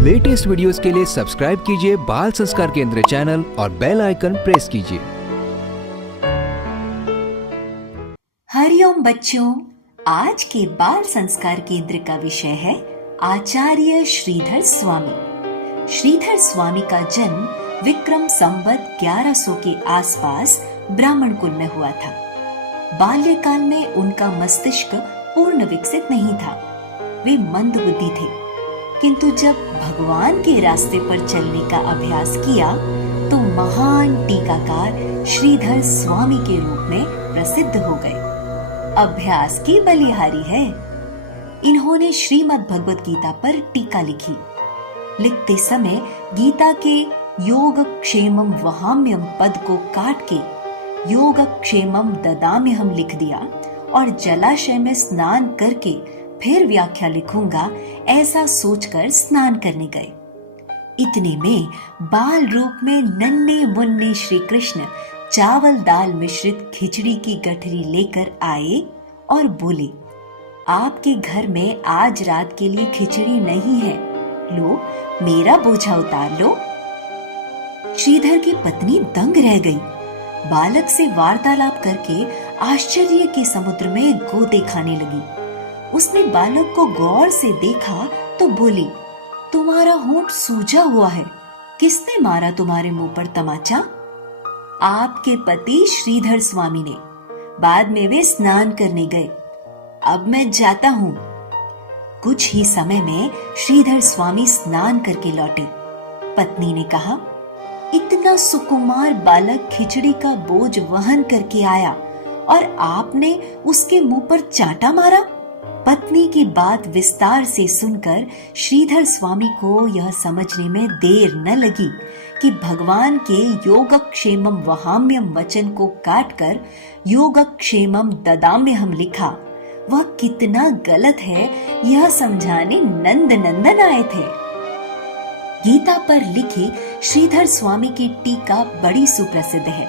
Latest videos के लिए subscribe कीजिए बाल संस्कार केंद्र चैनल और बेल आइकन प्रेस कीजिए। हरिओम बच्चों, आज के बाल संस्कार केंद्र का विषय है आचार्य श्रीधर स्वामी। श्रीधर स्वामी का जन्म विक्रम संवत 1100 के आसपास ब्राह्मण कुल में हुआ था। बाल्यकाल में उनका मस्तिष्क पूर्ण विकसित नहीं था, वे मंदबुद्धि थे, किंतु जब भगवान के रास्ते पर चलने का अभ्यास किया तो महान टीकाकार श्रीधर स्वामी के रूप में प्रसिद्ध हो गए। अभ्यास की बलिहारी है। इन्होंने श्रीमद् भगवत गीता पर टीका लिखी। लिखते समय गीता के योग क्षेमम वहाम्यम पद को काट के योग क्षेमम ददाम्यहम लिख दिया और जलाशय में स्नान करके फिर व्याख्या लिखूंगा ऐसा सोचकर स्नान करने गए। इतने में बाल रूप में नन्हे मुन्ने श्री कृष्ण चावल दाल मिश्रित खिचड़ी की गठरी लेकर आए और बोले, आपके घर में आज रात के लिए खिचड़ी नहीं है, लो मेरा बोझा उतार लो। श्रीधर की पत्नी दंग रह गई। बालक से वार्तालाप करके आश्चर्य के समुद्र में गोते खाने लगी। उसने बालक को गौर से देखा तो बोली, तुम्हारा होंठ सूजा हुआ है, किसने मारा तुम्हारे मुंह पर तमाचा? आपके पति श्रीधर स्वामी ने। बाद में वे स्नान करने गए। अब मैं जाता हूँ। कुछ ही समय में श्रीधर स्वामी स्नान करके लौटे। पत्नी ने कहा, इतना सुकुमार बालक खिचड़ी का बोझ वहन करके आया और आपने उसके मुंह पर चांटा मारा। पत्नी की बात विस्तार से सुनकर श्रीधर स्वामी को यह समझने में देर न लगी कि भगवान के योगक्षेमम वहाम्यम वचन को काटकर योगक्षेमम ददाम्यहम लिखा वह कितना गलत है यह समझाने नंद नंदन आए थे। गीता पर लिखी श्रीधर स्वामी की टीका बड़ी सुप्रसिद्ध है।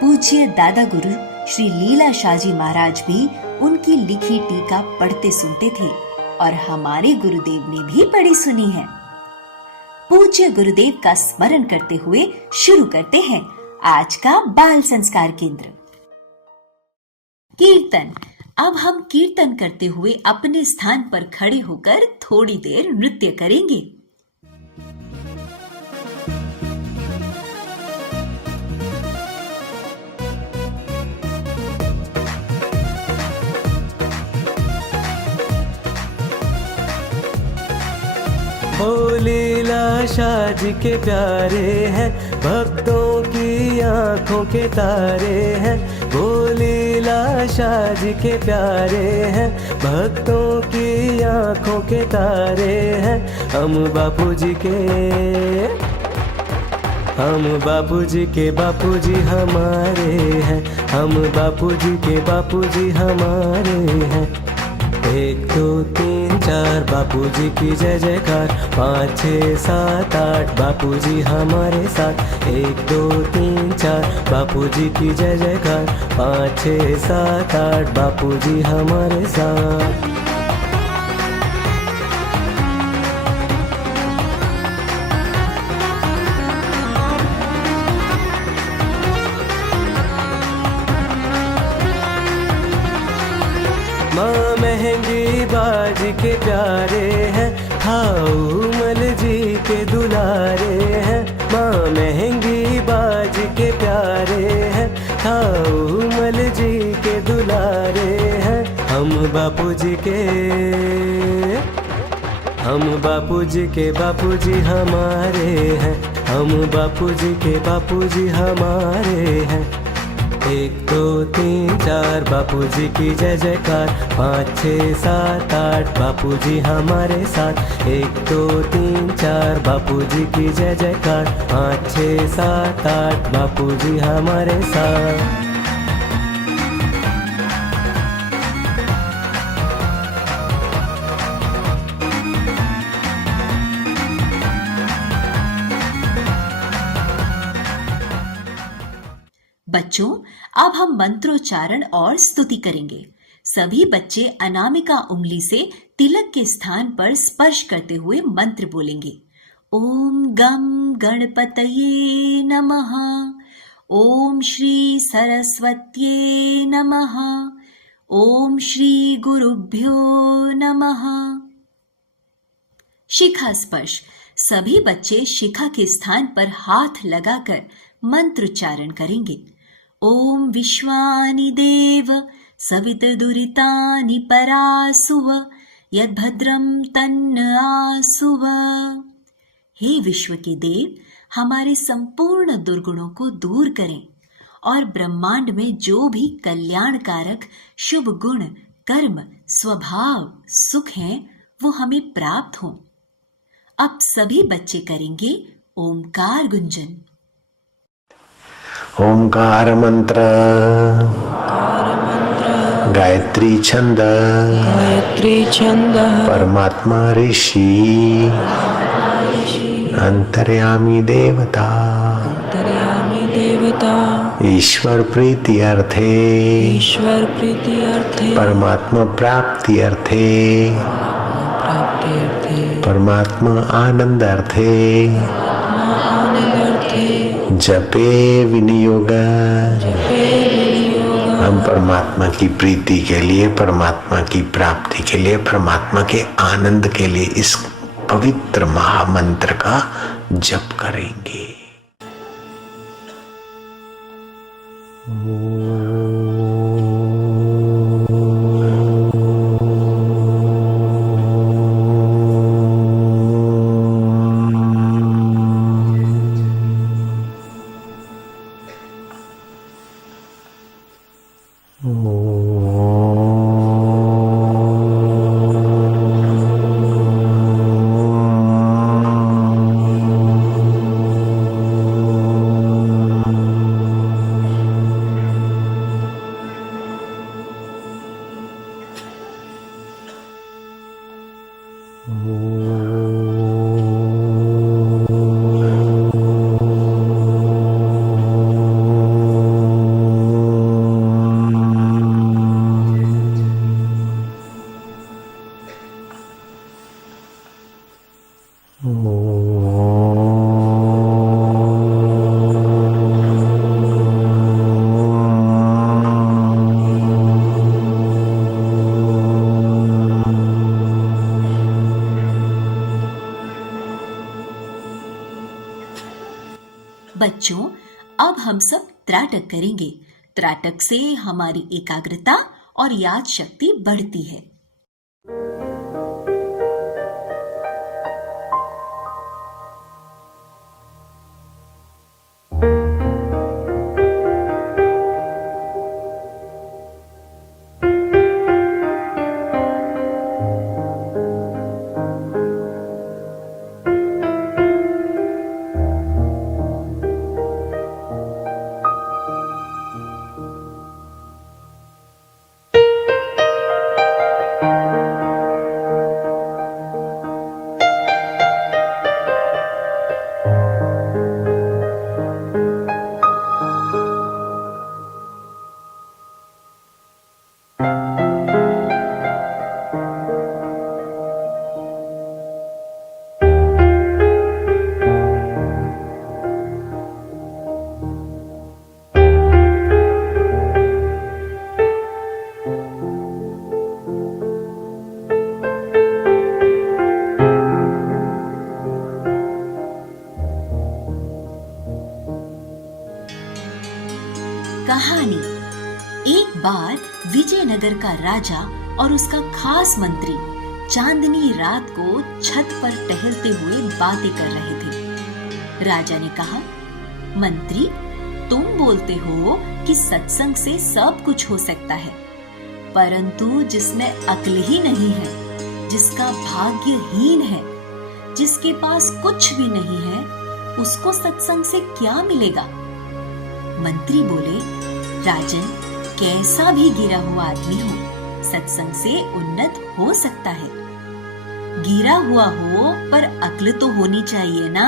पूज्य दादा गुरु श्री लीला शाहजी महाराज भी उनकी लिखी टीका पढ़ते सुनते थे और हमारे गुरुदेव ने भी पढ़ी सुनी है। पूज्य गुरुदेव का स्मरण करते हुए शुरू करते हैं आज का बाल संस्कार केंद्र। कीर्तन। अब हम कीर्तन करते हुए अपने स्थान पर खड़े होकर थोड़ी देर नृत्य करेंगे। ओ लीला शाह जी के प्यारे हैं, भक्तों की आंखों के तारे हैं। वो लीला शाह जी के प्यारे हैं, भक्तों की आंखों के तारे हैं। हम बापू जी के बापू जी हमारे हैं। हम बापू जी के बापू जी हमारे हैं। 1 2 3 4 बापू जी की जय जयकार। 5 6 7 8 बापू जी हमारे साथ। 1 2 3 4 बापू जी की जय जयकार। 5 6 7 8 बापू जी हमारे साथ। माँ महंगी बाजी के प्यारे हैं, खाऊ मल जी के दुलारे हैं। माँ महंगी बाजी के प्यारे हैं, खाऊ मल जी के दुलारे हैं। हम बापू जी के बापू जी हमारे हैं। हम बापू जी के बापू जी हमारे हैं। 1 2 3 4 बापू जी की जय जयकार। 5 6 7 8 बापू जी हमारे साथ। 1 2 3 4 बापू जी की जय जयकार। 5 6 7 8 बापू जी हमारे साथ। बच्चों, अब हम मंत्रोच्चारण और स्तुति करेंगे। सभी बच्चे अनामिका उंगली से तिलक के स्थान पर स्पर्श करते हुए मंत्र बोलेंगे। ओम गम गणपतये नमः। ओम श्री सरस्वत्ये नमः। ओम श्री गुरुभ्यो नमः। शिखा स्पर्श। सभी बच्चे शिखा के स्थान पर हाथ लगाकर मंत्रोच्चारण करेंगे। ओम विश्वानि देव सवितुर्दुरितानि परासुव यद्भद्रं तन्न आसुव। हे विश्व के देव, हमारे संपूर्ण दुर्गुणों को दूर करें और ब्रह्मांड में जो भी कल्याणकारक शुभ गुण, कर्म, स्वभाव, सुख हैं, वो हमें प्राप्त हों। अब सभी बच्चे करेंगे ओमकार गुंजन। ओंकार मंत्र, गायत्री छंद, परमात्मा ऋषि, अंतर्यामी देवता, ईश्वर प्रीति अर्थे, परमात्मा प्राप्ति अर्थे, परमात्मा आनंद अर्थे, जपे विनियोग। हम परमात्मा की प्रीति के लिए, परमात्मा की प्राप्ति के लिए, परमात्मा के आनंद के लिए इस पवित्र महामंत्र का जप करेंगे। बच्चों, अब हम सब त्राटक करेंगे। त्राटक से हमारी एकाग्रता और याद शक्ति बढ़ती है। कहानी। एक बार विजयनगर का राजा और उसका खास मंत्री चांदनी रात को छत पर टहलते हुए बातें कर रहे थे। राजा ने कहा, मंत्री, तुम बोलते हो कि सत्संग से सब कुछ हो सकता है, परंतु जिसमें अक्ल ही नहीं है, जिसका भाग्य हीन है, जिसके पास कुछ भी नहीं है, उसको सत्संग से क्या मिलेगा? मंत्री बोले, राजन, कैसा भी गिरा हुआ आदमी हो, सत्संग से उन्नत हो सकता है। गिरा हुआ हो पर अक्ल तो होनी चाहिए ना।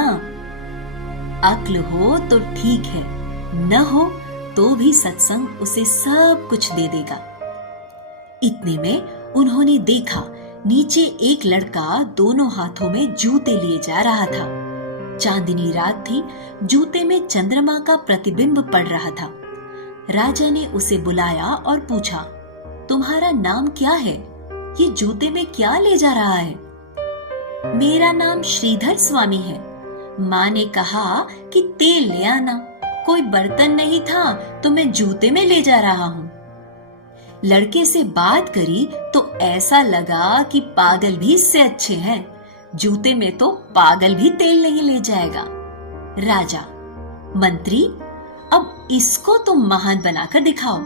अक्ल हो तो ठीक है, न हो तो भी सत्संग उसे सब कुछ दे देगा। इतने में उन्होंने देखा नीचे एक लड़का दोनों हाथों में जूते लिए जा रहा था। चांदनी रात थी, जूते में चंद्रमा का प्रतिबिंब पड़ रहा था। राजा ने उसे बुलाया और पूछा, तुम्हारा नाम क्या है? ये जूते में क्या ले जा रहा है? मेरा नाम श्रीधर स्वामी है। माँ ने कहा कि तेल ले आना। कोई बर्तन नहीं था तो मैं जूते में ले जा रहा हूँ। लड़के से बात करी तो ऐसा लगा कि पागल भी इससे अच्छे हैं। जूते में तो पागल भी तेल नहीं ले जाएगा। राजा, मंत्री, अब इसको तुम महान बनाकर दिखाओ।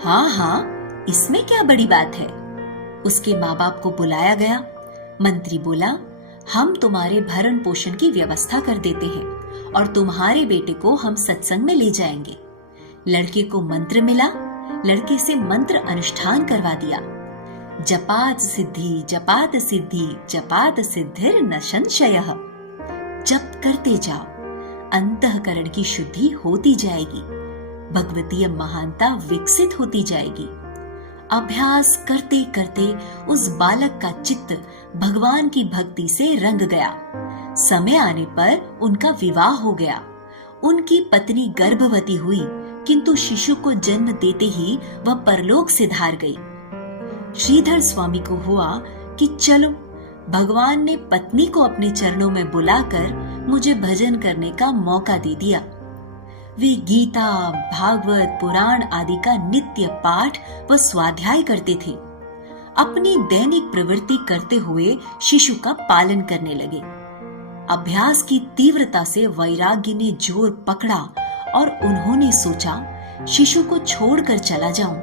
हाँ हाँ, इसमें क्या बड़ी बात है? उसके माँ बाप को बुलाया गया। मंत्री बोला, हम तुम्हारे भरण पोषण की व्यवस्था कर देते हैं और तुम्हारे बेटे को हम सत्संग में ले जाएंगे। लड़के को मंत्र मिला। लड़के से मंत्र अनुष्ठान करवा दिया। जपात सिद्धि जपात सिद्धि जपात सिद्धिर न संशयः। जप करते जाओ, अंतःकरण की शुद्धि होती जाएगी, भगवतीय महानता विकसित होती जाएगी। अभ्यास करते करते उस बालक का चित्त भगवान की भक्ति से रंग गया। समय आने पर उनका विवाह हो गया। उनकी पत्नी गर्भवती हुई, किंतु शिशु को जन्म देते ही वह परलोक से धार गई। श्रीधर स्वामी को हुआ कि चलो, भगवान ने पत्नी को अपने चरणों में बुलाकर मुझे भजन करने का मौका दे दिया। वे गीता, भागवत, पुराण आदि का नित्य पाठ व स्वाध्याय करते थे। अपनी दैनिक प्रवृत्ति करते हुए शिशु का पालन करने लगे। अभ्यास की तीव्रता से वैराग्य ने जोर पकड़ा और उन्होंने सोचा, शिशु को छोड़कर चला जाऊं।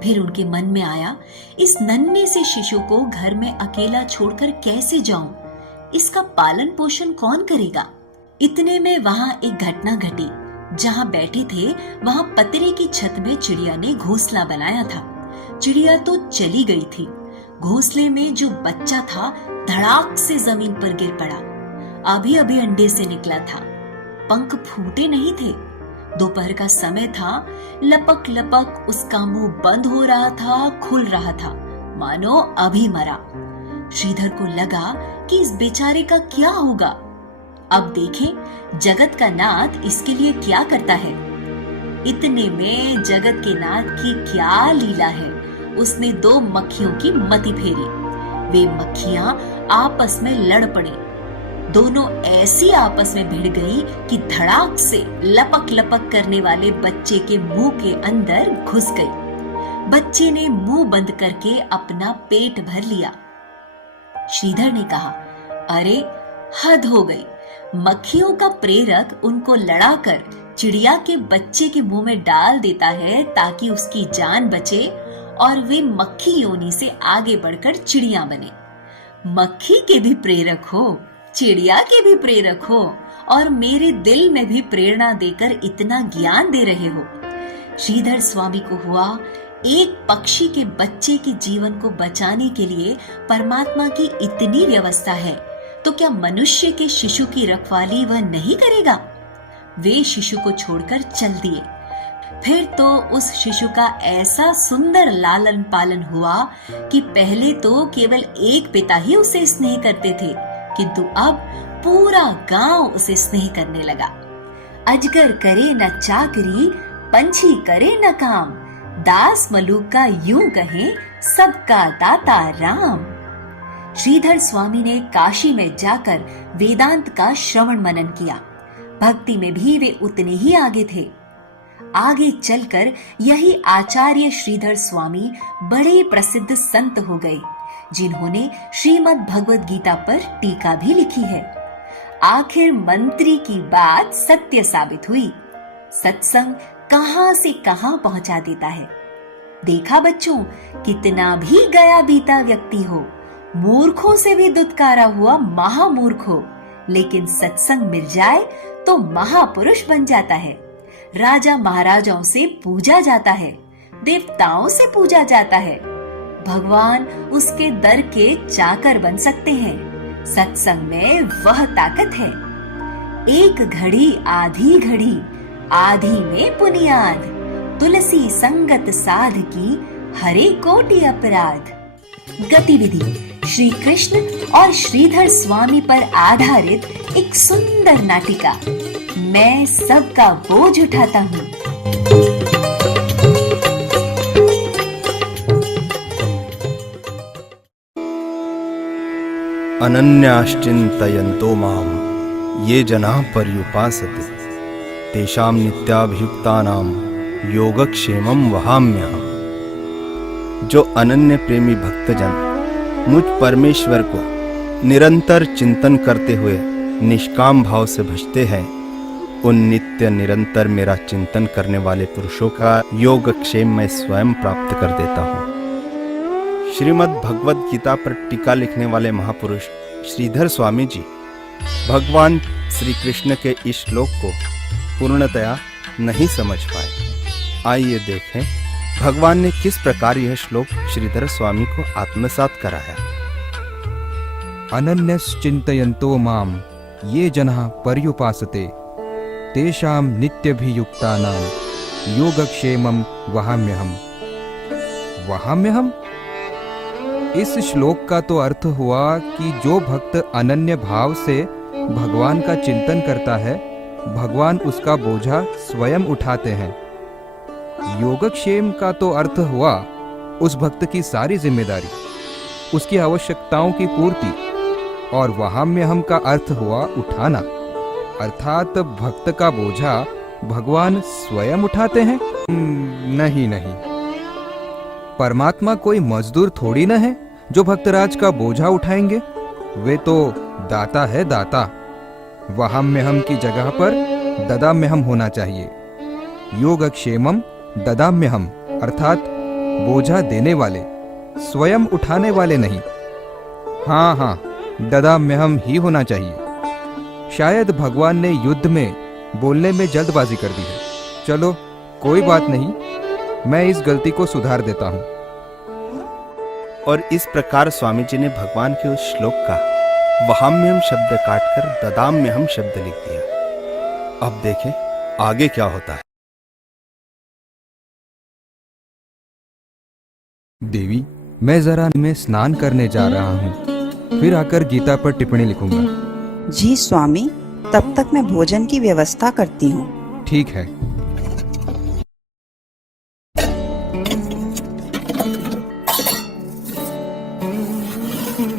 फिर उनके मन में आया, इस नन्हे से शिशु को घर में अकेला छोड़कर कैसे जाऊं? इसका पालन पोषण कौन करेगा? इतने में वहां एक घटना घटी। जहां बैठे थे वहां पतरे की छत में चिड़िया ने घोंसला बनाया था। चिड़िया तो चली गई थी। घोंसले में जो बच्चा था धड़ाक से जमीन पर गिर पड़ा। अभी अभी अंडे से निकला था, पंख फूटे नहीं थे। दोपहर का समय था। लपक लपक उसका मुंह बंद हो रहा था, खुल रहा था, मानो अभी मरा। श्रीधर को लगा कि इस बेचारे का क्या होगा। अब देखें जगत का नाथ इसके लिए क्या करता है। इतने में जगत के नाथ की क्या लीला है। उसने 2 मक्खियों की मति फेरी। वे मक्खियां आपस में लड़ पड़ी। दोनों ऐसी आपस में भिड़ गई कि धड़ाक से लपक लपक करने वाले बच्चे के मुंह के अंदर घुस गई। बच्चे ने मुंह बंद करके अपना पेट भर लिया। श्रीधर ने कहा, अरे हद हो गई। मक्खियों का प्रेरक उनको लड़ाकर चिड़िया के बच्चे के मुंह में डाल देता है ताकि उसकी जान बचे और वे मक्खी योनि से आगे बढ़कर चिड़िया बने। मक्खी के भी प्रेरक हो, चिड़िया के भी प्रेरक हो और मेरे दिल में भी प्रेरणा देकर इतना ज्ञान दे रहे हो। श्रीधर स्वामी को हुआ, एक पक्षी के बच्चे के जीवन को बचाने के लिए परमात्मा की इतनी व्यवस्था है, तो क्या मनुष्य के शिशु की रखवाली वह नहीं करेगा? वे शिशु को छोड़कर चल दिए। फिर तो उस शिशु का ऐसा सुंदर लालन पालन हुआ कि पहले तो केवल एक पिता ही उसे स्नेह करते थे, किंतु अब पूरा गांव उसे स्नेह करने लगा। अजगर करे न चाकरी, पंछी करे न काम, दास मलूक का यूं कहे, सबका दाता राम। श्रीधर स्वामी ने काशी में जाकर वेदांत का श्रवण मनन किया। भक्ति में भी वे उतने ही आगे थे। आगे चलकर यही आचार्य श्रीधर स्वामी बड़े प्रसिद्ध संत हो गए, जिन्होंने श्रीमद् भगवद गीता पर टीका भी लिखी है। आखिर मंत्री की बात सत्य साबित हुई। सत्संग कहां से कहां पहुंचा देता है। देखा बच्चों, कितना भी गया बीता व्यक्ति हो, मूर्खों से भी दुत्कारा हुआ महामूर्ख हो, लेकिन सत्संग मिल जाए तो महापुरुष बन जाता है। राजा महाराजाओं से पूजा जाता है, देवताओं से पूजा जाता है। भगवान उसके दर के चाकर बन सकते हैं। सत्संग में वह ताकत है। एक घड़ी आधी घड़ी, आधी में पुनियाद, तुलसी संगत साध की, हरे कोटि अपराध। गतिविधि श्री कृष्ण और श्रीधर स्वामी पर आधारित एक सुंदर नाटिका मैं सबका बोझ उठाता हूँ। अनन्याश्चिन्तयन्तो मां ये जनाः पर्युपासते तेषां नित्याभियुक्तानां योगक्षेमं वहाम्यहम्। जो अनन्य प्रेमी भक्तजन मुझ परमेश्वर को निरंतर चिंतन करते हुए निष्काम भाव से भजते हैं, उन नित्य निरंतर मेरा चिंतन करने वाले पुरुषों का योगक्षेम मैं स्वयं प्राप्त कर देता हूँ। श्रीमद् भगवद गीता पर टीका लिखने वाले महापुरुष श्रीधर स्वामी जी भगवान श्री कृष्ण के इस श्लोक को पूर्णतया नहीं समझ पाए। आइए देखें भगवान ने किस प्रकार यह श्लोक श्रीधर स्वामी को आत्मसात कराया। अनन्यश्चिन्तयन्तो मां ये जनाः पर्युपासते तेषां नित्यभियुक्तानां योगक्षेमं वहाम्यहम्। वहाम्यहम् इस श्लोक का तो अर्थ हुआ कि जो भक्त अनन्य भाव से भगवान का चिंतन करता है, भगवान उसका बोझा स्वयं उठाते हैं। योगक्षेम का तो अर्थ हुआ उस भक्त की सारी जिम्मेदारी, उसकी आवश्यकताओं की पूर्ति, और वहाम्यहम् का अर्थ हुआ उठाना, अर्थात भक्त का बोझा भगवान स्वयं उठाते हैं। नहीं, परमात्मा कोई मजदूर थोड़ी न है जो भक्तराज का बोझा उठाएंगे। वे तो दाता है, दाता। वहाम्यहम् की जगह पर ददाम्यहम् होना चाहिए। योगक्षेमम ददाम्यहम् अर्थात बोझा देने वाले, स्वयं उठाने वाले नहीं। हाँ, ददाम्यहम् ही होना चाहिए। शायद भगवान ने युद्ध में बोलने में जल्दबाजी कर दी है। चलो कोई बात नहीं, मैं इस गलती को सुधार देता हूँ। और इस प्रकार स्वामी जी ने भगवान के उस श्लोक का वहाम्यहम् शब्द काटकर ददाम्यहम् शब्द लिख दिया। अब देखें आगे क्या होता है। देवी, मैं जरा में स्नान करने जा रहा हूँ, फिर आकर गीता पर टिप्पणी लिखूंगा। जी स्वामी, तब तक मैं भोजन की व्यवस्था करती हूँ। ठीक है।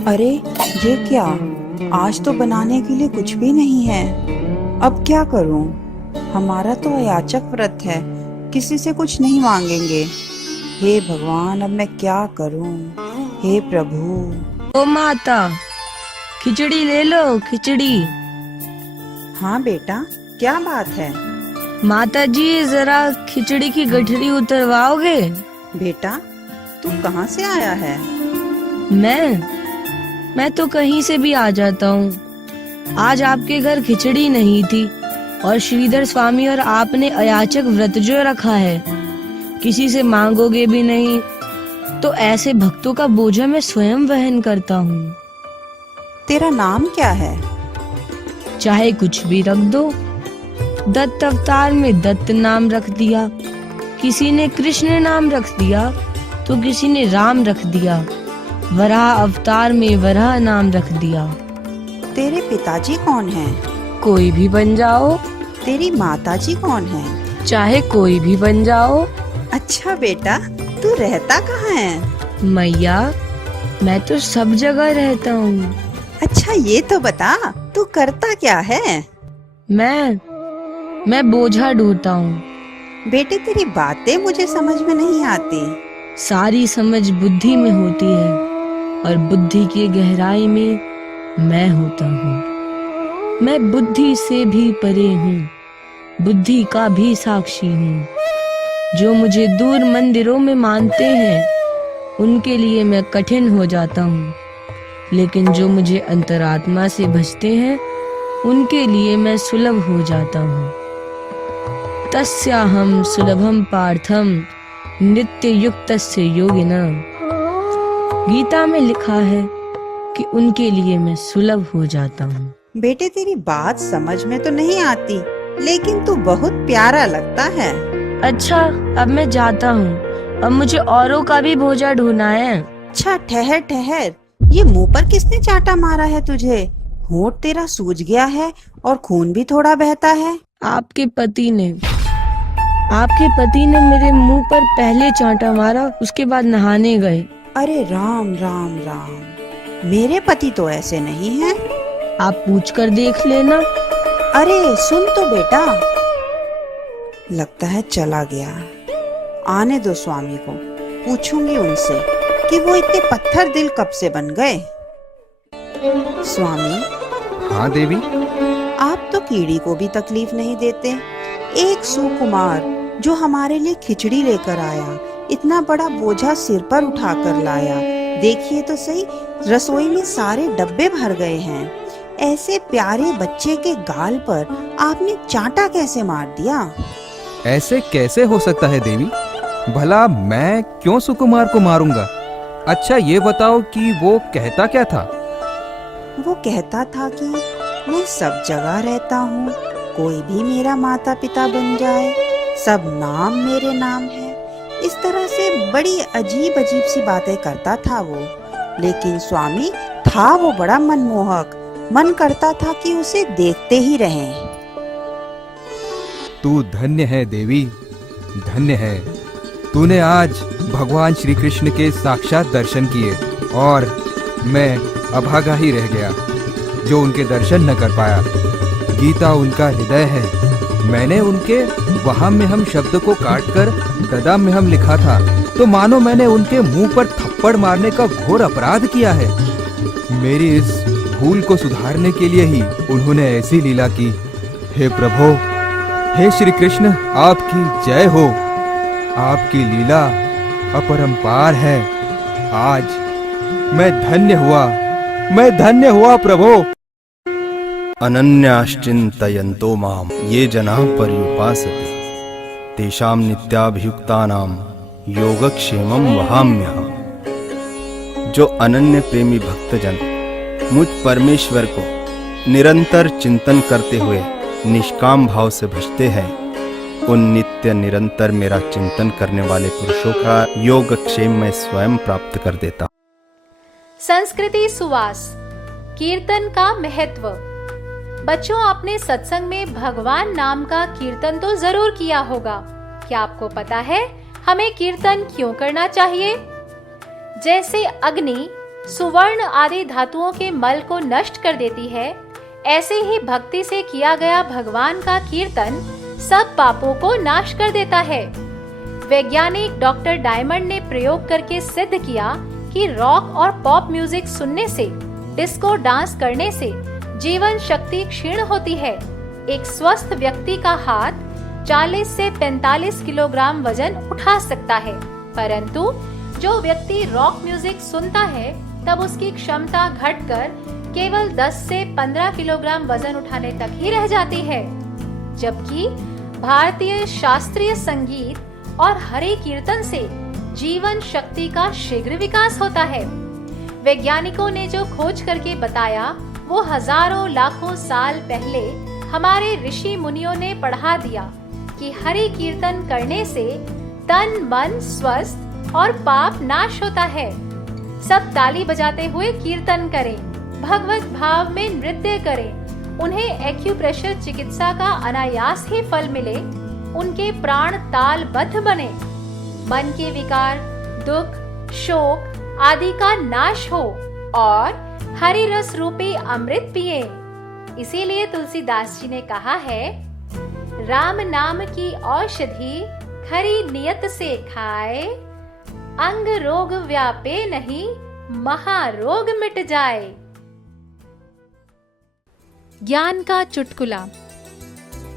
अरे ये क्या, आज तो बनाने के लिए कुछ भी नहीं है। अब क्या करूं? हमारा तो अयाचक व्रत है, किसी से कुछ नहीं मांगेंगे। हे भगवान, अब मैं क्या करूं? हे प्रभु। ओ माता, खिचड़ी ले लो, खिचड़ी। हाँ बेटा, क्या बात है? माता जी, जरा खिचड़ी की गठरी उतरवाओगे? बेटा, तू कहाँ से आया है? मैं तो कहीं से भी आ जाता हूँ। आज आपके घर खिचड़ी नहीं थी और श्रीधर स्वामी और आपने अयाचक व्रत जो रखा है, किसी से मांगोगे भी नहीं, तो ऐसे भक्तों का बोझा मैं स्वयं वहन करता हूँ। तेरा नाम क्या है? चाहे कुछ भी रख दो। दत्त अवतार में दत्त नाम रख दिया, किसी ने कृष्ण नाम रख दिया, तो किसी ने राम रख दिया। वराह अवतार में वराह नाम रख दिया। तेरे पिताजी कौन हैं? कोई भी बन जाओ। तेरी माताजी कौन है? चाहे कोई भी बन जाओ। अच्छा बेटा, तू रहता कहाँ है? मैया, मैं तो सब जगह रहता हूँ। अच्छा ये तो बता, तू करता क्या है? मैं बोझा ढूंढता हूँ। बेटे, तेरी बातें मुझे समझ में नहीं आती। सारी समझ बुद्धि में होती है और बुद्धि की गहराई में मैं होता हूँ। मैं बुद्धि से भी परे हूँ, बुद्धि का भी साक्षी हूँ। जो मुझे दूर मंदिरों में मानते हैं, उनके लिए मैं कठिन हो जाता हूँ, लेकिन जो मुझे अंतरात्मा से भजते हैं, उनके लिए मैं सुलभ हो जाता हूँ। तस्याहं सुलभम पार्थम नित्य युक्तस्य योगिना। गीता में लिखा है कि उनके लिए मैं सुलभ हो जाता हूँ। बेटे, तेरी बात समझ में तो नहीं आती, लेकिन तू बहुत प्यारा लगता है। अच्छा, अब मैं जाता हूँ। अब मुझे औरों का भी बोझा ढूंढना है। अच्छा ठहर ठहर, ये मुंह पर किसने चाटा मारा है तुझे? होंठ तेरा सूज गया है और खून भी थोड़ा बहता है। आपके पति ने मेरे मुंह पर पहले चांटा मारा, उसके बाद नहाने गए। अरे राम राम राम, मेरे पति तो ऐसे नहीं हैं। आप पूछ कर देख लेना। अरे सुन तो बेटा, लगता है चला गया। आने दो स्वामी को, पूछूंगी उनसे कि वो इतने पत्थर दिल कब से बन गए। स्वामी, हाँ देवी। आप तो कीड़ी को भी तकलीफ नहीं देते। एक सुकुमार जो हमारे लिए खिचड़ी लेकर आया, इतना बड़ा बोझा सिर पर उठाकर लाया, देखिए तो सही, रसोई में सारे डब्बे भर गए हैं। ऐसे प्यारे बच्चे के गाल पर आपने चांटा कैसे मार दिया? ऐसे कैसे हो सकता है देवी? भला मैं क्यों सुकुमार को मारूंगा? अच्छा ये बताओ कि वो कहता क्या था? वो कहता था कि मैं सब जगह रहता हूँ, कोई भी मेरा माता पिता बन जाए, सब नाम मेरे नाम है। इस तरह से बड़ी अजीब अजीब सी बातें करता था वो। लेकिन स्वामी, था वो बड़ा मनमोहक, मन करता था कि उसे देखते ही रहें। तू धन्य है देवी, धन्य है। तूने आज भगवान श्री कृष्ण के साक्षात दर्शन किए और मैं अभागा ही रह गया जो उनके दर्शन न कर पाया। गीता उनका हृदय है। मैंने उनके वहाम्यहम शब्द को काटकर ददाम्यहम लिखा था, तो मानो मैंने उनके मुंह पर थप्पड़ मारने का घोर अपराध किया है। मेरी इस भूल को सुधारने के लिए ही उन्होंने ऐसी लीला की। हे प्रभु, हे श्री कृष्ण, आपकी जय हो। आपकी लीला अपरंपार है। आज मैं धन्य हुआ प्रभु। अनन्याश्चिन्तयन्तो माम ये जनाः पर्युपासते तेषां नित्याभियुक्तानां योगक्षेमं वहाम्यहम्। जो अनन्य प्रेमी भक्तजन मुझ परमेश्वर को निरंतर चिंतन करते हुए निष्काम भाव से भजते हैं, उन नित्य निरंतर मेरा चिंतन करने वाले पुरुषों का योगक्षेम मैं स्वयं प्राप्त कर देता। संस्कृति सुवास, कीर्तन का महत्व। बच्चों, आपने सत्संग में भगवान नाम का कीर्तन तो जरूर किया होगा। क्या आपको पता है हमें कीर्तन क्यों करना चाहिए? जैसे अग्नि सुवर्ण आदि धातुओं के मल को नष्ट कर देती है, ऐसे ही भक्ति से किया गया भगवान का कीर्तन सब पापों को नाश कर देता है। वैज्ञानिक डॉक्टर डायमंड ने प्रयोग करके सिद्ध किया कि रॉक और पॉप म्यूजिक सुनने से, डिस्को डांस करने से जीवन शक्ति क्षीण होती है। एक स्वस्थ व्यक्ति का हाथ 40 से 45 किलोग्राम वजन उठा सकता है, परंतु जो व्यक्ति रॉक म्यूजिक सुनता है तब उसकी क्षमता घटकर केवल 10 से 15 किलोग्राम वजन उठाने तक ही रह जाती है। जबकि भारतीय शास्त्रीय संगीत और हरि कीर्तन से जीवन शक्ति का शीघ्र विकास होता है। वैज्ञानिकों ने जो खोज करके बताया वो हजारों लाखों साल पहले हमारे ऋषि मुनियों ने पढ़ा दिया कि हरि कीर्तन करने से तन मन स्वस्थ और पाप नाश होता है। सब ताली बजाते हुए कीर्तन करें, भगवत भाव में नृत्य करें, उन्हें एक्यूप्रेशर चिकित्सा का अनायास ही फल मिले, उनके प्राण तालबद्ध बने, मन के विकार, दुख, शोक आदि का नाश हो और हरि रस रूपी अमृत पिए। इसीलिए तुलसीदास जी ने कहा है, राम नाम की औषधि खरी नियत से खाए, अंग रोग व्यापे नहीं महारोग मिट जाए। ज्ञान का चुटकुला।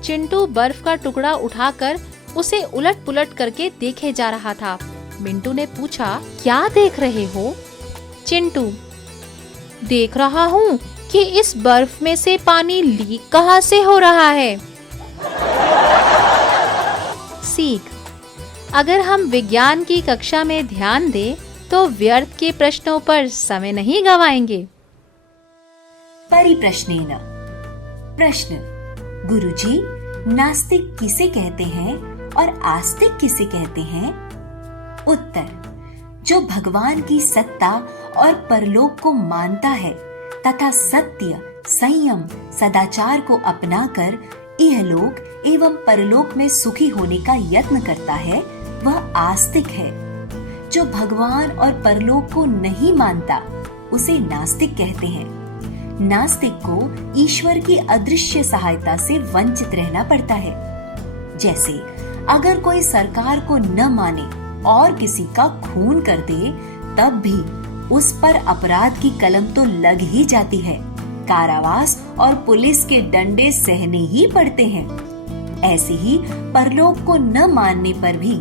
चिंटू बर्फ का टुकड़ा उठाकर उसे उलट पुलट करके देखे जा रहा था। मिंटू ने पूछा, क्या देख रहे हो? चिंटू, देख रहा हूँ कि इस बर्फ में से पानी लीक कहाँ से हो रहा है। सीख, अगर हम विज्ञान की कक्षा में ध्यान दें तो व्यर्थ के प्रश्नों पर समय नहीं गवाएंगे। परिप्रश्नेन। प्रश्न, गुरुजी, नास्तिक किसे कहते हैं और आस्तिक किसे कहते हैं? उत्तर, जो भगवान की सत्ता और परलोक को मानता है तथा सत्य, संयम, सदाचार को अपनाकर इहलोक एवं परलोक में सुखी होने का यत्न करता है, वह आस्तिक है। जो भगवान और परलोक को नहीं मानता उसे नास्तिक कहते हैं। नास्तिक को ईश्वर की अदृश्य सहायता से वंचित रहना पड़ता है। जैसे अगर कोई सरकार को न माने और किसी का खून कर दे, तब भी उस पर अपराध की कलम तो लग ही जाती है, कारावास और पुलिस के डंडे सहने ही पड़ते हैं। ऐसे ही परलोक को न मानने पर भी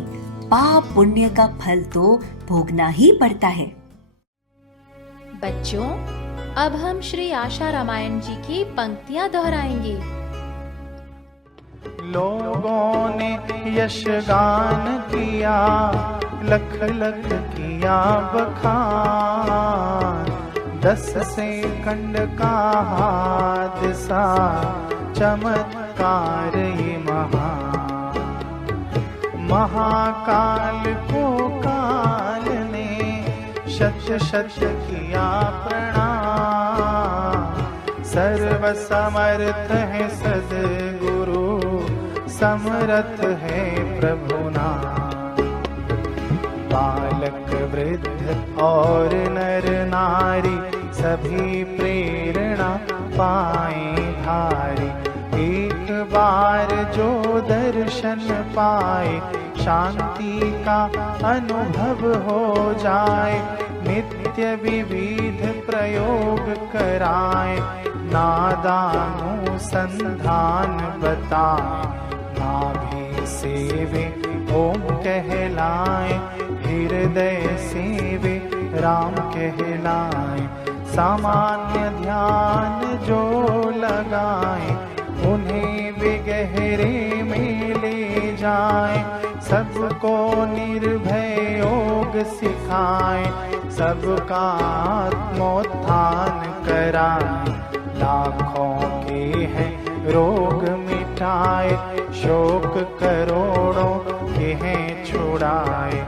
पाप पुण्य का फल तो भोगना ही पड़ता है। बच्चों, अब हम श्री आशा रामायण जी की पंक्तियां दोहराएंगे। लोगों ने यशगान किया, लख लख किया बखान, 10 सेकंड का हादसा, चमत्कार ये महाकाल को काल ने शत शत किया प्रणाम, सर्व समर्थ है सद्गुरु, समरथ है प्रभु नाम। बालक वृद्ध और नर नारी सभी प्रेरणा पाए धारी, एक बार जो दर्शन पाए शांति का अनुभव हो जाए, नित्य विविध प्रयोग कराए, नादानुसंधान बताए, नाभि सेवे ओम कहलाए, हृदय सेवे राम कहलाए, सामान्य ध्यान जो लगाए, उन्हें वे गहरे में ले जाए, सबको निर्भय योग सिखाए, सबका आत्मोत्थान कराए, लाखों के हैं रोग मिटाए, शोक करोड़ों के हैं छुड़ाए,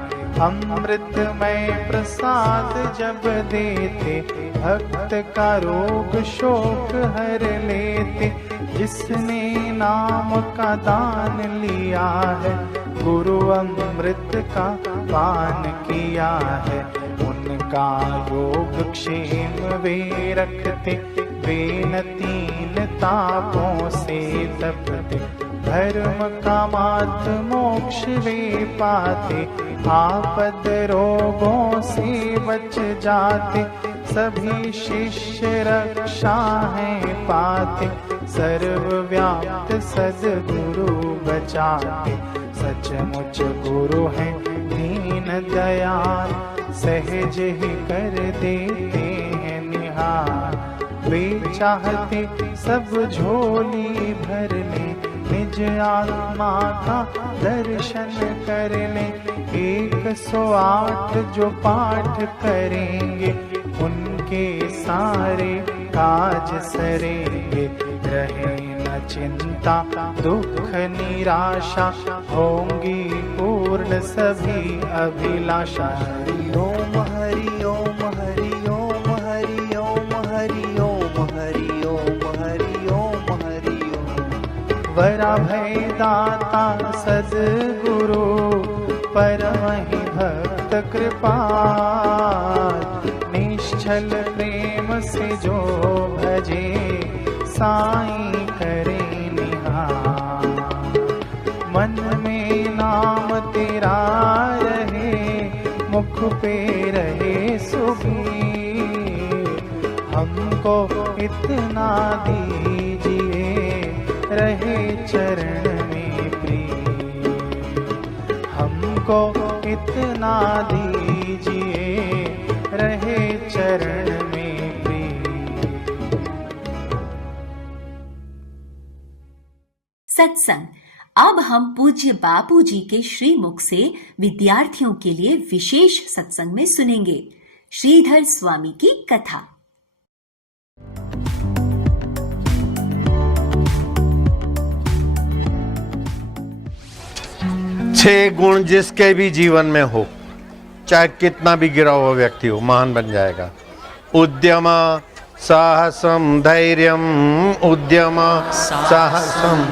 अमृतमय प्रसाद जब देते, भक्त का रोग शोक हर लेते, जिसने नाम का दान लिया है, गुरु अमृत का पान किया है, उनका योग क्षेम वे रखते, वे न तीन तापों से तपते, धर्म का मार्ग मोक्ष वे पाते, आपद रोगों से बच जाते, सभी शिष्य रक्षा है पाते, सर्वव्याप्त सद्गुरु बचाते, सचमुच गुरु हैं दीन दयाल, सहज ही कर देते हैं निहाल, वे चाहते सब झोली भर ले, निज आत्मा का दर्शन कर ले, 108 जो पाठ करेंगे, उनके सारे काज सरेंगे, रहे न चिंता दुख निराशा, होंगी पूर्ण सभी अभिलाषा। हरि ओम हरि ओम हरि ओम हरि ओम हरि ओम हरि ओम हरि ओम हरि ओम। वरा भय दाता सद्गुरु, परमहि भक्त कृपाल, निश्चल प्रेम से जो भजे, साईं करे निहाल, मन में नाम तेरा रहे, मुख पे रहे सुभी, हमको इतना दीजिए, रहे चरण में प्रिय, हमको इतना दीजिए, रहे चरण में प्रिय। सत्संग। अब हम पूज्य बापू जी के श्रीमुख से विद्यार्थियों के लिए विशेष सत्संग में सुनेंगे श्रीधर स्वामी की कथा। छह गुण जिसके भी जीवन में हो, चाहे कितना भी गिरा हुआ व्यक्ति हो महान बन जाएगा। उद्यम साहसम धैर्यम, उद्यम साहसम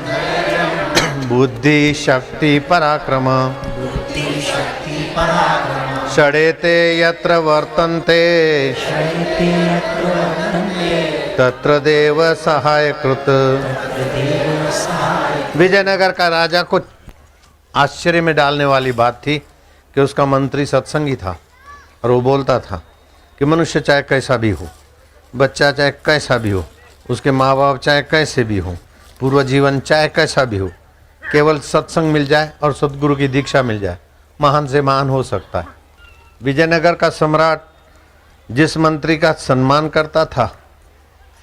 बुद्धि शक्ति पराक्रम, षडेते यत्र वर्तन्ते तत्र देव सहायकृत। विजयनगर का राजा को आश्चर्य में डालने वाली बात थी कि उसका मंत्री सत्संगी था और वो बोलता था कि मनुष्य चाहे कैसा भी हो, बच्चा चाहे कैसा भी हो, उसके माँ बाप चाहे कैसे भी हो, पूर्व जीवन चाहे कैसा भी हो, केवल सत्संग मिल जाए और सद्गुरु की दीक्षा मिल जाए, महान से महान हो सकता है। विजयनगर का सम्राट जिस मंत्री का सम्मान करता था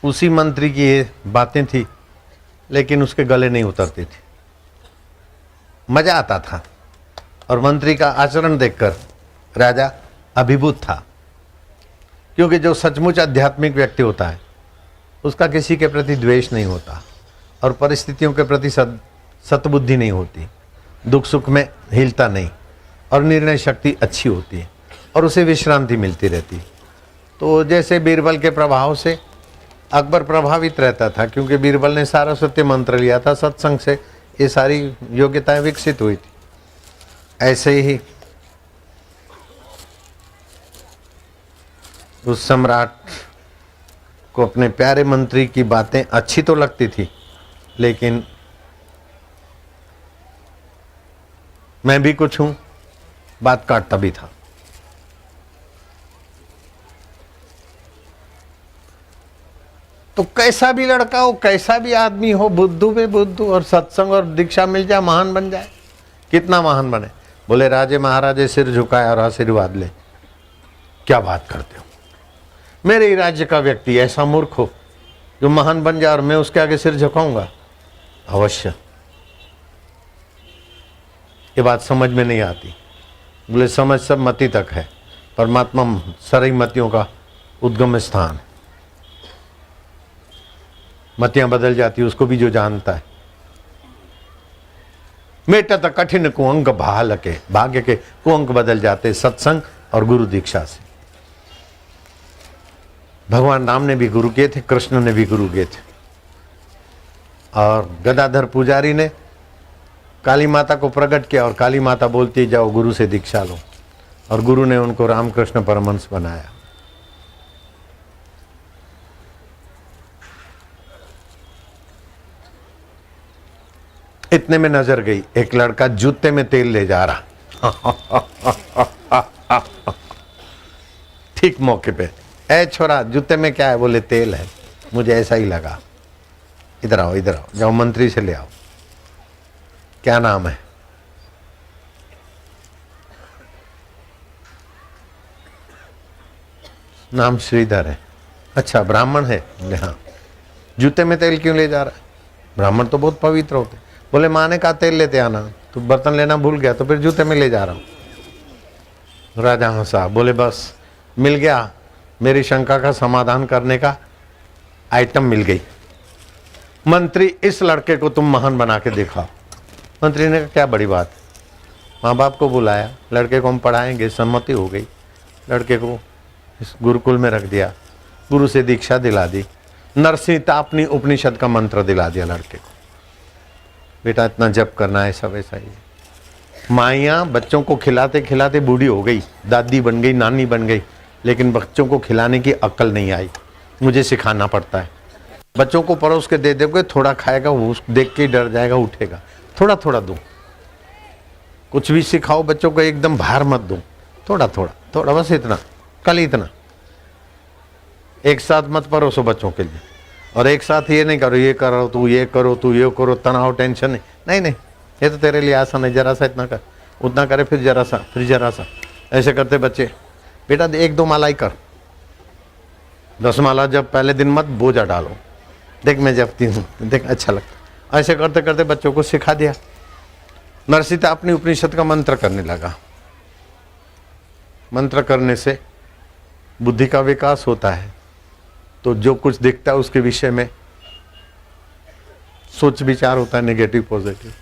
उसी मंत्री की ये बातें थी, लेकिन उसके गले नहीं उतरती थी। मजा आता था और मंत्री का आचरण देखकर राजा अभिभूत था, क्योंकि जो सचमुच आध्यात्मिक व्यक्ति होता है उसका किसी के प्रति द्वेष नहीं होता और परिस्थितियों के प्रति सतबुद्धि नहीं होती, दुख सुख में हिलता नहीं और निर्णय शक्ति अच्छी होती है और उसे विश्रांति मिलती रहती। तो जैसे बीरबल के प्रभाव से अकबर प्रभावित रहता था, क्योंकि बीरबल ने सारा सत्य मंत्र लिया था, सत्संग से ये सारी योग्यताएं विकसित हुई थी। ऐसे ही उस सम्राट को अपने प्यारे मंत्री की बातें अच्छी तो लगती थी, लेकिन मैं भी कुछ हूं बात काटता भी था। तो कैसा भी लड़का हो, कैसा भी आदमी हो, बुद्धू में बुद्धू और सत्संग और दीक्षा मिल जाए, महान बन जाए। कितना महान बने? बोले राजे महाराजे सिर झुकाए और आशीर्वाद ले। क्या बात करते हो? मेरे ही राज्य का व्यक्ति ऐसा मूर्ख हो जो महान बन जाए और मैं उसके आगे सिर झुकाऊंगा? अवश्य। ये बात समझ में नहीं आती। बोले समझ सब मति तक है, परमात्मा सारी मतियों का उद्गम स्थान। मतियां बदल जाती, उसको भी जो जानता है। मेटत कठिन कुअंक भाल के, भाग्य के कुअंक बदल जाते सत्संग और गुरु दीक्षा से। भगवान राम ने भी गुरु किए थे, कृष्ण ने भी गुरु किए थे, और गदाधर पुजारी ने काली माता को प्रकट किया और काली माता बोलती जाओ गुरु से दीक्षा लो, और गुरु ने उनको रामकृष्ण परमहंस बनाया। इतने में नजर गई, एक लड़का जूते में तेल ले जा रहा। ठीक मौके पे, ए छोरा जूते में क्या है? बोले तेल है। मुझे ऐसा ही लगा। इधर आओ, इधर आओ, जाओ मंत्री से ले आओ। क्या नाम है? नाम श्रीधर है। अच्छा ब्राह्मण है? बोले हाँ। जूते में तेल क्यों ले जा रहा है? ब्राह्मण तो बहुत पवित्र होते। बोले माँ ने कहा तेल लेते आना, तो बर्तन लेना भूल गया, तो फिर जूते में ले जा रहा हूं। राजा हंसा, बोले बस मिल गया, मेरी शंका का समाधान करने का आइटम मिल गई। मंत्री इस लड़के को तुम महान बना के दिखाओ। मंत्री ने कहा क्या बड़ी बात। माँ बाप को बुलाया, लड़के को हम पढ़ाएंगे, सम्मति हो गई। लड़के को इस गुरुकुल में रख दिया, गुरु से दीक्षा दिला दी, नरसिंह तापनी उपनिषद का मंत्र दिला दिया लड़के को। बेटा इतना जप करना है, सब ऐसा ही है। माइयाँ बच्चों को खिलाते खिलाते बूढ़ी हो गई, दादी बन गई, नानी बन गई, लेकिन बच्चों को खिलाने की अक्ल नहीं आई। मुझे सिखाना पड़ता है। बच्चों को परोस के दे दोगे, थोड़ा खाएगा, वो देख के डर जाएगा, उठेगा। थोड़ा थोड़ा दो, कुछ भी सिखाओ बच्चों को, एकदम भार मत दो, थोड़ा थोड़ा थोड़ा, बस इतना, कल इतना। एक साथ मत परोसो बच्चों के लिए, और एक साथ ये नहीं करो, ये करो तू, ये करो तू, ये करो, तनाव टेंशन नहीं, नहीं, ये तो तेरे लिए आसान है, जरा सा इतना कर, उतना करे, फिर जरा सा, फिर जरा सा, ऐसे करते बच्चे। बेटा 1-2 माला ही कर, 10 माला जब पहले दिन मत बोझा डालो, देख मैं जपती हूँ, देख अच्छा लगता। ऐसे करते करते बच्चों को सिखा दिया। नरसिंह अपनी उपनिषद का मंत्र करने लगा। मंत्र करने से बुद्धि का विकास होता है, तो जो कुछ दिखता है उसके विषय में सोच विचार होता है, नेगेटिव पॉजिटिव।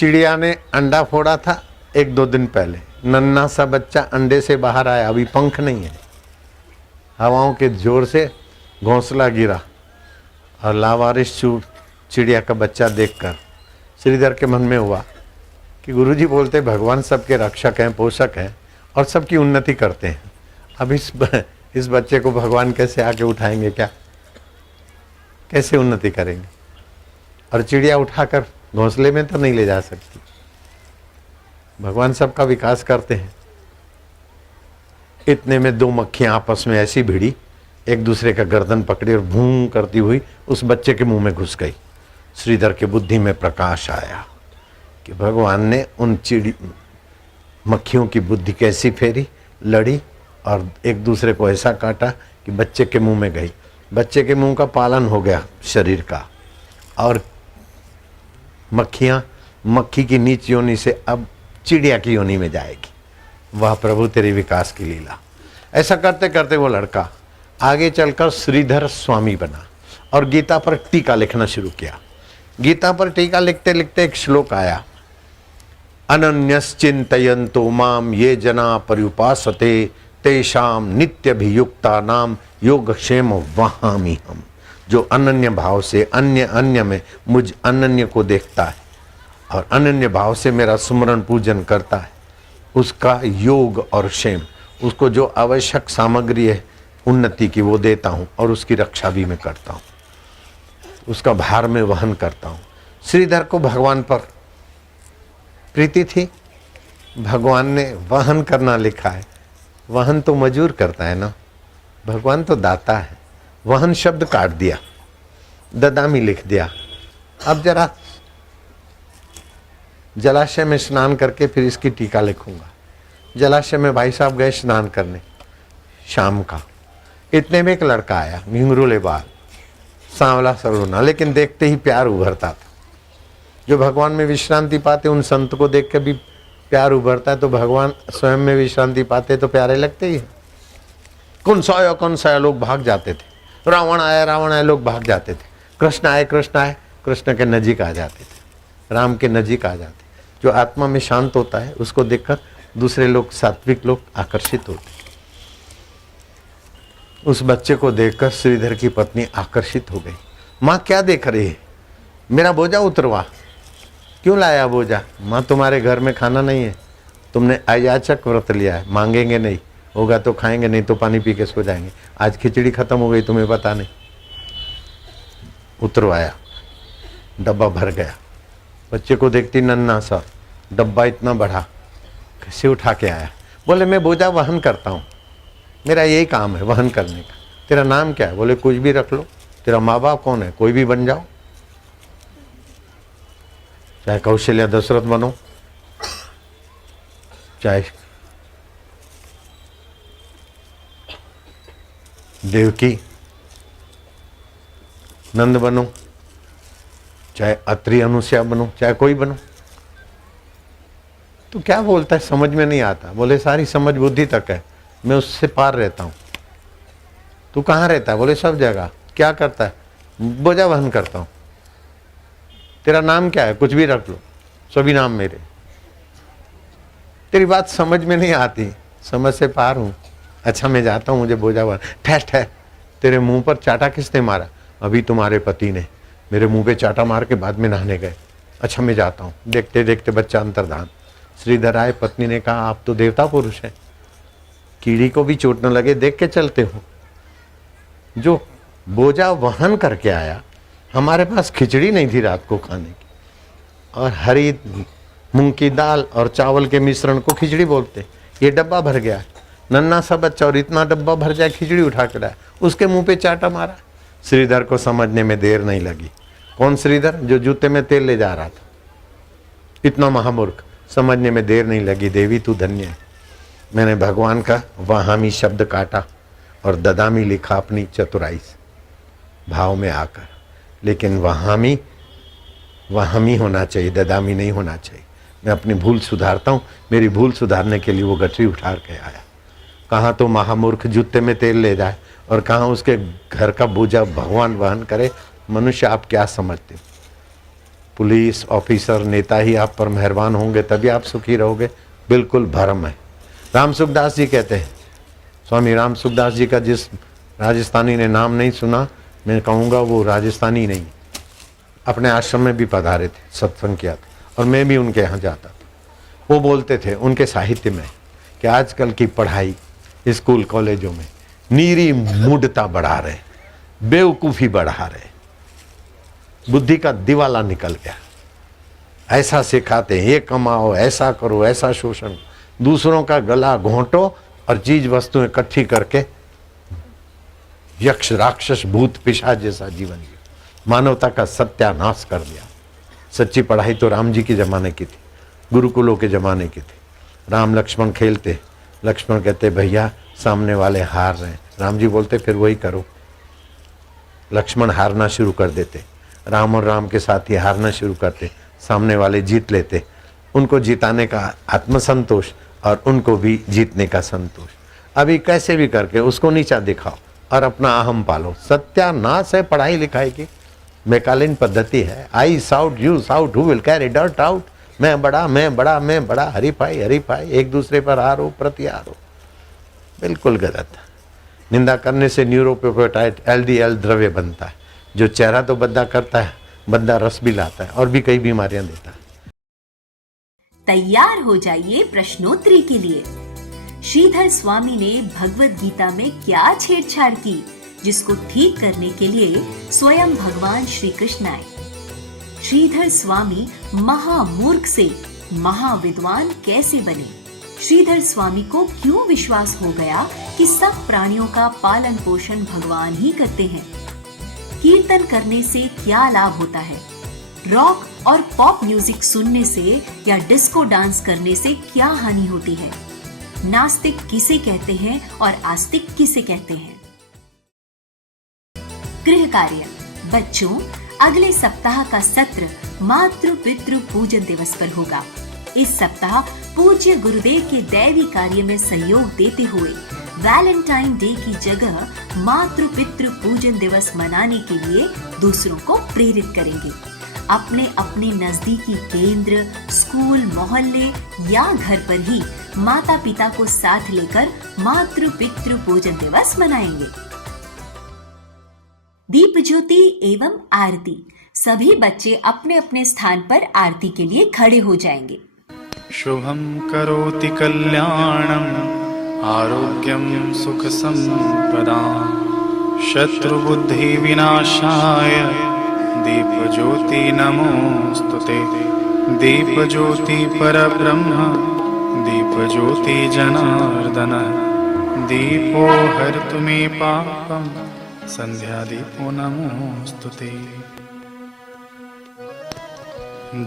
चिड़िया ने अंडा फोड़ा था 1-2 दिन पहले, नन्हा सा बच्चा अंडे से बाहर आया, अभी पंख नहीं है, हवाओं के जोर से घोंसला गिरा और लावारिस चिड़िया का बच्चा देखकर श्रीधर के मन में हुआ कि गुरुजी बोलते भगवान सबके रक्षक हैं, पोषक हैं और सबकी उन्नति करते हैं। अब इस बच्चे को भगवान कैसे आके उठाएंगे, क्या कैसे उन्नति करेंगे? और चिड़िया उठाकर घोंसले में तो नहीं ले जा सकती। भगवान सबका विकास करते हैं। इतने में 2 मक्खियां आपस में ऐसी भिड़ी, एक दूसरे का गर्दन पकड़ी और भूं करती हुई उस बच्चे के मुंह में घुस गई। श्रीधर की बुद्धि में प्रकाश आया कि भगवान ने उन मक्खियों की बुद्धि कैसी फेरी, लड़ी और एक दूसरे को ऐसा काटा कि बच्चे के मुंह में गई। बच्चे के मुंह का पालन हो गया शरीर का, और मक्खियां मक्खी की नीच योनि से अब चिड़िया की योनि में जाएगी। वाह प्रभु तेरी विकास की लीला। ऐसा करते करते वो लड़का आगे चलकर श्रीधर स्वामी बना और गीता पर टीका लिखना शुरू किया। गीता पर टीका लिखते लिखते एक श्लोक आया, अनन्यश्चिन्तयन्तो माम ये जना पर्युपासते तेषाम नित्यभियुक्ता नाम योगक्षेम वहामि हम। जो अनन्य भाव से अन्य में मुझ अनन्य को देखता है और अनन्य भाव से मेरा सुमरण पूजन करता है, उसका योग और क्षेम, उसको जो आवश्यक सामग्री है उन्नति की वो देता हूँ और उसकी रक्षा भी मैं करता हूँ, उसका भार में वहन करता हूँ। श्रीधर को भगवान पर प्रीति थी, भगवान ने वहन करना लिखा है। वहन तो मजूर करता है ना, भगवान तो दाता है। वहन शब्द काट दिया, ददामी लिख दिया। अब जरा जलाशय में स्नान करके फिर इसकी टीका लिखूंगा। जलाशय में भाई साहब गए स्नान करने शाम का, इतने में एक लड़का आया, घिंगरूले बाल, सांवला सरोना, लेकिन देखते ही प्यार उभरता था। जो भगवान में विश्रांति पाते उन संत को देख के भी प्यार उभरता है, तो भगवान स्वयं में विश्रांति पाते तो प्यारे लगते ही है। कौन सा लोग भाग जाते थे, रावण आया लोग भाग जाते थे, कृष्ण आए कृष्ण के नजीक आ जाते थे, राम के नजीक आ जाते। जो आत्मा में शांत होता है उसको देखकर दूसरे लोग, सात्विक लोग आकर्षित होते। उस बच्चे को देखकर श्रीधर की पत्नी आकर्षित हो गई। माँ क्या देख रही है? मेरा बोझा उतरवा। क्यों लाया बोझा? माँ तुम्हारे घर में खाना नहीं है, तुमने अयाचक व्रत लिया है, मांगेंगे नहीं, होगा तो खाएंगे, नहीं तो पानी पी के सो जाएंगे। आज खिचड़ी खत्म हो गई, तुम्हें पता नहीं। उतरवाया, डब्बा भर गया। बच्चे को देखती नन्हा सा, डब्बा इतना बड़ा, कैसे उठा के आया? बोले मैं बोझा वहन करता हूँ, मेरा यही काम है वहन करने का। तेरा नाम क्या है? बोले कुछ भी रख लो। तेरा माँ बाप कौन है? कोई भी बन जाओ, चाहे कौशल्या दशरथ बनो, चाहे देवकी नंद बनो, चाहे अत्रि अनुसया बनो, चाहे कोई बनो। तो क्या बोलता है समझ में नहीं आता। बोले सारी समझ बुद्धि तक है, मैं उससे पार रहता हूँ। तू कहाँ रहता है? बोले सब जगह। क्या करता है? बोझा वहन करता हूँ। तेरा नाम क्या है? कुछ भी रख लो, सभी नाम मेरे। तेरी बात समझ में नहीं आती, समझ से पार हूँ। अच्छा मैं जाता हूँ, मुझे बोझा वहन। ठहर, तेरे मुंह पर चाटा किसने मारा? अभी तुम्हारे पति ने मेरे मुंह पे चाटा मार के बाद में नहाने गए। अच्छा मैं जाता हूँ। देखते देखते बच्चा अंतर्धान। श्रीधर आए, पत्नी ने कहा आप तो देवता पुरुष हैं, कीड़ी को भी चोट न लगे देख के चलते हो। जो बोझा वहन करके आया, हमारे पास खिचड़ी नहीं थी रात को खाने की, और हरी मूंग की दाल और चावल के मिश्रण को खिचड़ी बोलते। ये डब्बा भर गया, नन्ना सा बच्चा और इतना डब्बा भर जाए खिचड़ी उठा के लाया, उसके मुंह पे चाटा मारा। श्रीधर को समझने में देर नहीं लगी। कौन श्रीधर? जो जूते में तेल ले जा रहा था। इतना महामूर्ख, समझने में देर नहीं लगी। देवी तू धन्य है, मैंने भगवान का वहामी शब्द काटा और ददामी लिखा अपनी चतुराई से, भाव में आकर। लेकिन वहामी होना चाहिए, ददामी नहीं होना चाहिए। मैं अपनी भूल सुधारता हूँ। मेरी भूल सुधारने के लिए वो गठरी उठा के आया। कहाँ तो महामूर्ख जूते में तेल ले जाए और कहाँ उसके घर का बोझा भगवान वहन करे। मनुष्य आप क्या समझते हो? पुलिस ऑफिसर नेता ही आप पर मेहरबान होंगे तभी आप सुखी रहोगे, बिल्कुल भ्रम है। राम सुखदास जी कहते हैं, स्वामी राम सुखदास जी का जिस राजस्थानी ने नाम नहीं सुना, मैं कहूँगा वो राजस्थानी नहीं, अपने आश्रम में भी पधारे थे, सत्संग किया था और मैं भी उनके यहाँ जाता था। वो बोलते थे उनके साहित्य में कि आजकल की पढ़ाई स्कूल कॉलेजों में नीरी मूढ़ता बढ़ा रहे, बेवकूफ़ी बढ़ा रहे, बुद्धि का दिवाला निकल गया। ऐसा सिखाते हैं, ये कमाओ, ऐसा करो, ऐसा शोषण, दूसरों का गला घोंटो और चीज वस्तुएं इकट्ठी करके यक्ष राक्षस भूत पिशाच जैसा जीवन जियो, मानवता का सत्यानाश कर दिया। सच्ची पढ़ाई तो राम जी के जमाने की थी, गुरुकुलों के जमाने की थी। राम लक्ष्मण खेलते, लक्ष्मण कहते भैया सामने वाले हार रहे हैं, राम जी बोलते फिर वही करो। लक्ष्मण हारना शुरू कर देते, राम और राम के साथ ही हारना शुरू करते, सामने वाले जीत लेते। उनको जिताने का आत्मसंतोष और उनको भी जीतने का संतोष। अभी कैसे भी करके उसको नीचा दिखाओ और अपना अहम पालो। सत्यानाश है पढ़ाई लिखाई की, मैकालिन पद्धति है। I shout you shout, who will carry dirt out. मैं बड़ा, मैं बड़ा, मैं बड़ा, हरीफाई हरीफाई, एक दूसरे पर आरो प्रत्यारो, बिल्कुल गलत। निंदा करने से न्यूरोपेप्टाइड LDL द्रव्य बनता है, जो चेहरा तो बद्दा करता है, बद्दा रस भी लाता है और भी कई बीमारियां देता है। तैयार हो जाइए प्रश्नोत्तरी के लिए। श्रीधर स्वामी ने भगवत गीता में क्या छेड़छाड़ की, जिसको ठीक करने के लिए स्वयं भगवान श्री कृष्ण आए। श्रीधर स्वामी महामूर्ख से महाविद्वान कैसे बने? श्रीधर स्वामी को क्यों विश्वास हो गया कि सब प्राणियों का पालन पोषण भगवान ही करते हैं? कीर्तन करने से क्या लाभ होता है? रॉक और पॉप म्यूजिक सुनने से या डिस्को डांस करने से क्या हानि होती है? नास्तिक किसे कहते हैं और आस्तिक किसे कहते हैं? गृह कार्य। बच्चों, अगले सप्ताह का सत्र मातृ पितृ पूजन दिवस पर होगा। इस सप्ताह पूज्य गुरुदेव के दैवी कार्य में सहयोग देते हुए वैलेंटाइन डे की जगह मातृ पितृ पूजन दिवस मनाने के लिए दूसरों को प्रेरित करेंगे। अपने अपने नजदीकी केंद्र, स्कूल, मोहल्ले या घर पर ही माता पिता को साथ लेकर मातृ पितृ पूजन दिवस मनाएंगे। दीप ज्योति एवं आरती। सभी बच्चे अपने अपने स्थान पर आरती के लिए खड़े हो जाएंगे। शुभं करोति कल्याणं आरोग्यं सुख संपदां शत्रुबुद्धि विनाशाय दीपज्योति नमोस्तुते। दीपज्योति परब्रह्म दीपज्योति जनार्दन दीपो हरतु मे पापं संध्या दीपो नमोस्तुते।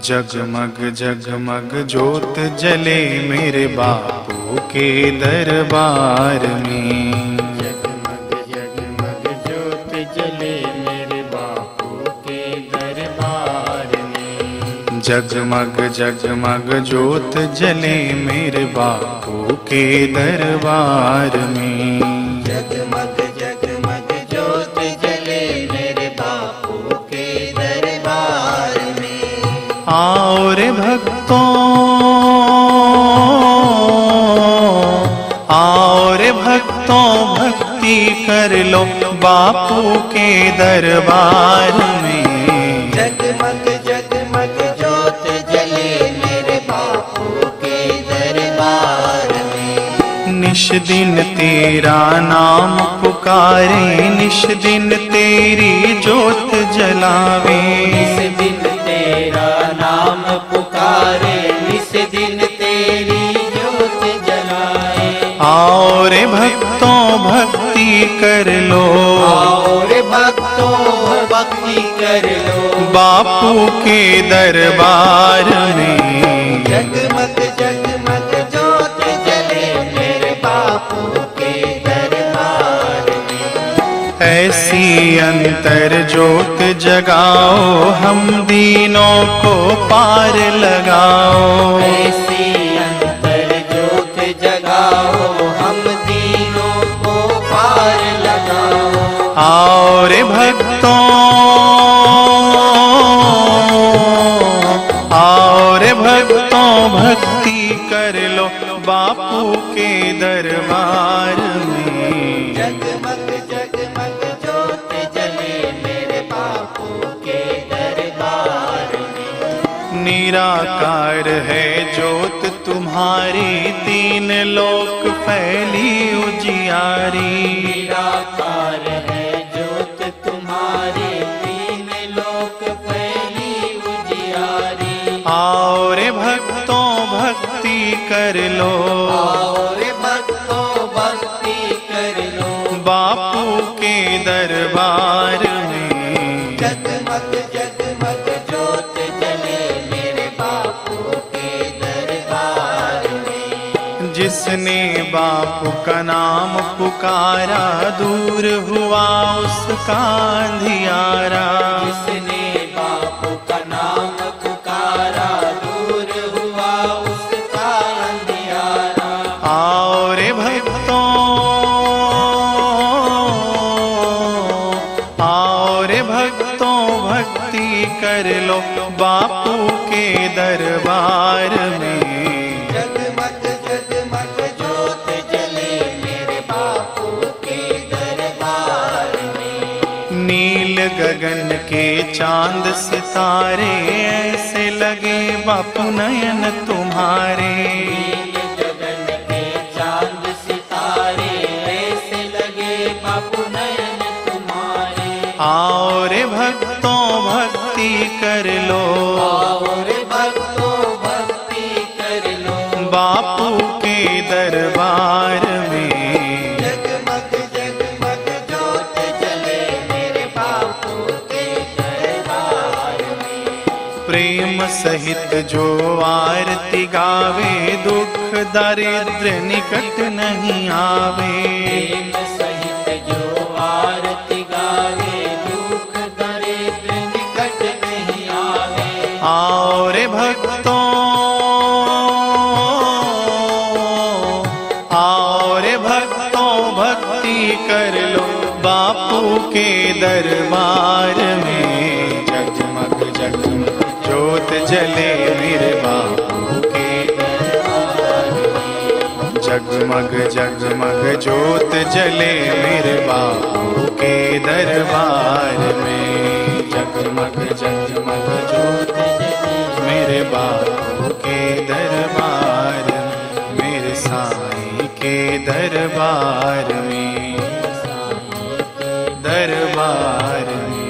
जगमग जगमग ज्योत जले मेरे बापू के दरबार में। जगमग जगमग ज्योत जले मेरे बापू के दरबार में। जगमग जगमग ज्योत जले मेरे बापू के दरबार में। जगमग जगमग ज्योत जले मेरे बापू के दरबार में। आओ रे भक्तों, आओ रे भक्तों, भक्ति कर लो बापू के दरबार में। जगमग जगमग ज्योत जले मेरे बापू के दरबार में। निश दिन तेरा नाम पुकारे, निश दिन तेरी ज्योत जलावे। निस दिन तेरा नाम पुकारे, निस दिन तेरी ज्योत जलाए। आओ रे भक्तों भक्ति कर लो, आओ रे भक्तों भक्ति कर लो बापू के दरबार में। जगमग जगमग ज्योत जले मेरे बापू के दरबार में। ऐसी अंतर ज्योत जगाओ, हम दीनों को पार लगाओ। ऐसी अंतर ज्योत जगाओ, हम दीनों को पार लगाओ। आओ रे भक्तों, निराकार है ज्योत तुम्हारी, तीन लोक फैली उजियारी। निराकार है ज्योत तुम्हारी, तीन लोक फैली उजियारी। आओ रे भक्तों भक्ति कर लो, आओ रे भक्तों भक्ति कर लो। बापू के दरबार में जगमग जगमग ज्योत जले मेरे बापू के दरबार में। जिसने बापू का नाम पुकारा, दूर हुआ उसका अंधियारा। जिसने बापू का नाम पुकारा, दूर हुआ उसका अंधियारा। आओ रे भक्तों, आओ रे भक्तों भक्ति कर लो, बापू के दरबार में। जगमग जगमग ज्योत जले मेरे बापू के दरबार में। नील गगन के चांद सितारे, ऐसे लगे बापू नयन तुम्हारे। नील गगन के चांद सितारे, ऐसे लगे बापू नयन तुम्हारे। आओ रे भक्तों भक्ति कर लो, आओ रे भक्तों भक्ति कर लो। बापू के दरबार में। जगमग जगमग ज्योत जले मेरे बापू के दरबार में। प्रेम सहित जो आरती गावे, दुख दारिद्र निकट नहीं आवे। प्रेम सहित जो आरती गावे, दुख दरिद्र निकट नहीं आवे। आओ रे भक्तों, आओ रे भक्तों भक्ति कर लो, बापू के दरबार में। जगमग जगमग ज्योत जले मेरे बापू के दरबार में। जगमग जगमग ज्योत जले मेरे बापू के दरबार में। जगमग जगमग ज्योत जले मेरे बापू के दरबार में, मेरे साईं के दरबार में, दरबार में।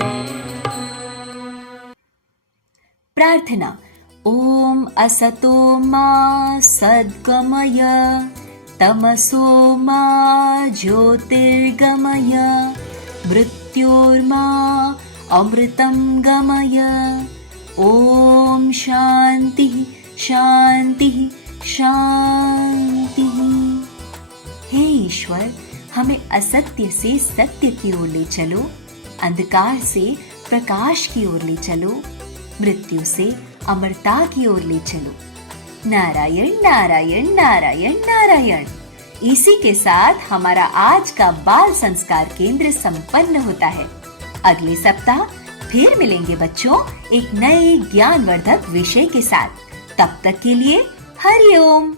प्रार्थना। ओम असतो मा सद्गमय, तमसो मा ज्योतिर्गमय, मृत्योर्मा अमृतं गमय। ओम शांति शांति शांति। हे ईश्वर, हमें असत्य से सत्य की ओर ले चलो, अंधकार से प्रकाश की ओर ले चलो, मृत्यु से अमरता की ओर ले चलो। नारायण नारायण नारायण नारायण। इसी के साथ हमारा आज का बाल संस्कार केंद्र संपन्न होता है। अगले सप्ताह फिर मिलेंगे बच्चों एक नए ज्ञानवर्धक विषय के साथ। तब तक के लिए हरि ओम।